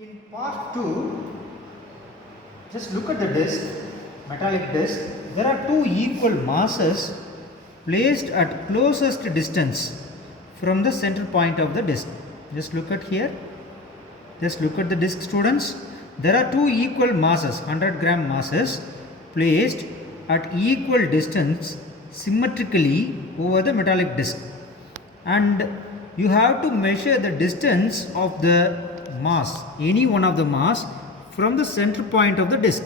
In part 2, just look at the disc, metallic disc. There are two equal masses placed at closest distance from the center point of the disc. Just look at here. Just look at the disc, students. There are two equal masses, 100-gram masses, placed at equal distance symmetrically over the metallic disc. And you have to measure the distance of the mass, any one of the mass, from the center point of the disc.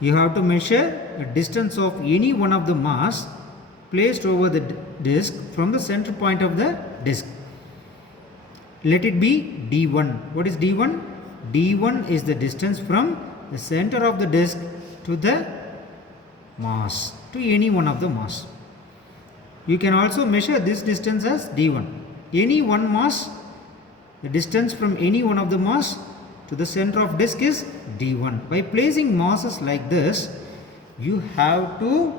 You have to measure the distance of any one of the mass placed over the disc from the center point of the disc. Let it be D1. What is D1? D1 is the distance from the center of the disc to the mass, to any one of the mass. You can also measure this distance as D1. Any one mass, the distance from any one of the mass to the center of disc is D1. By placing masses like this, you have to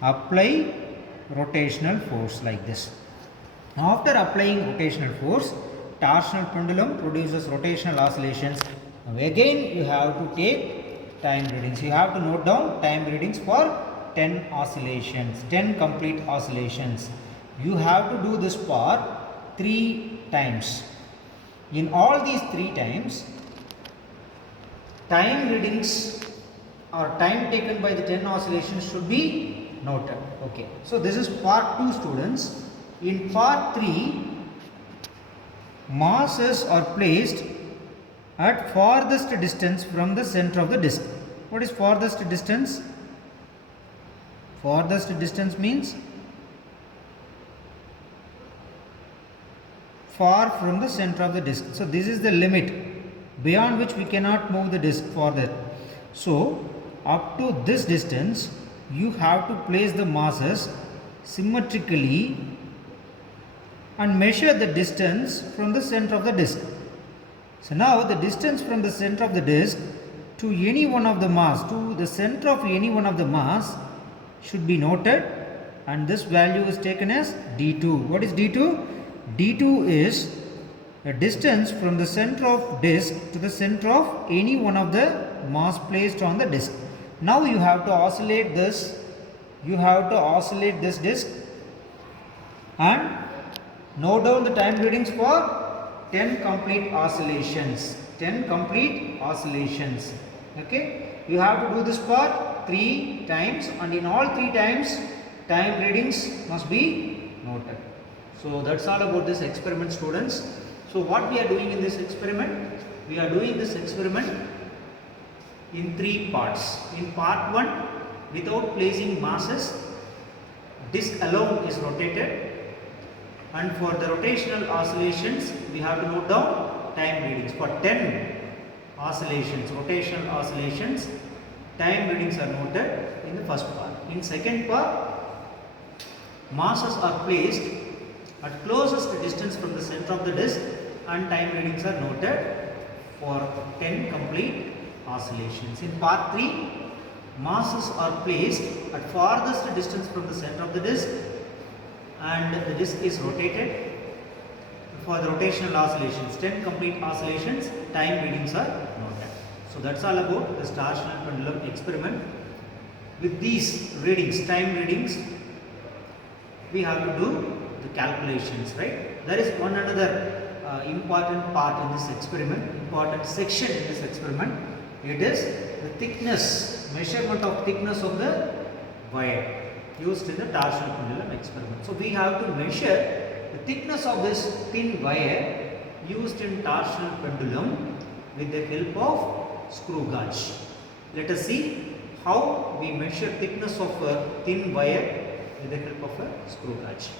apply rotational force like this. After applying rotational force, torsional pendulum produces rotational oscillations. Now again you have to take time readings. You have to note down time readings for 10 oscillations, 10 complete oscillations. You have to do this part 3 times. In all these 3 times, time readings or time taken by the 10 oscillations should be noted. Okay. So this is part 2, students. In part 3, masses are placed at farthest distance from the center of the disc. What is farthest distance? Farthest distance means far from the center of the disc. So this is the limit beyond which we cannot move the disc further. So up to this distance, you have to place the masses symmetrically and measure the distance from the center of the disc. So now the distance from the center of the disc to any one of the mass, to the center of any one of the mass, should be noted, and this value is taken as D2. What is D2? D2 is the distance from the center of disc to the center of any one of the mass placed on the disc. Now you have to oscillate this. You have to oscillate this disc and note down the time readings for 10 complete oscillations. 10 complete oscillations. Okay. You have to do this part 3 times, and in all 3 times time readings must be noted. So that's all about this experiment, students. So what we are doing in this experiment? We are doing this experiment in 3 parts. In part 1, without placing masses, disc alone is rotated, and for the rotational oscillations we have to note down time readings. For 10 oscillations, rotational oscillations, time readings are noted in the first part. In second part, masses are placed at closest distance from the center of the disc and time readings are noted for 10 complete oscillations. In part 3, masses are placed at farthest distance from the center of the disc and the disc is rotated. For the rotational oscillations, 10 complete oscillations, time readings are noted. So that's all about the torsional pendulum experiment. With these readings, time readings, we have to do the calculations, right? There is one another important part in this experiment, important section in this experiment. It is the thickness, measurement of thickness of the wire used in the torsional pendulum experiment. So we have to measure the thickness of this thin wire used in torsional pendulum with the help of screw gauge. Let us see how we measure thickness of a thin wire with the help of a screw gauge.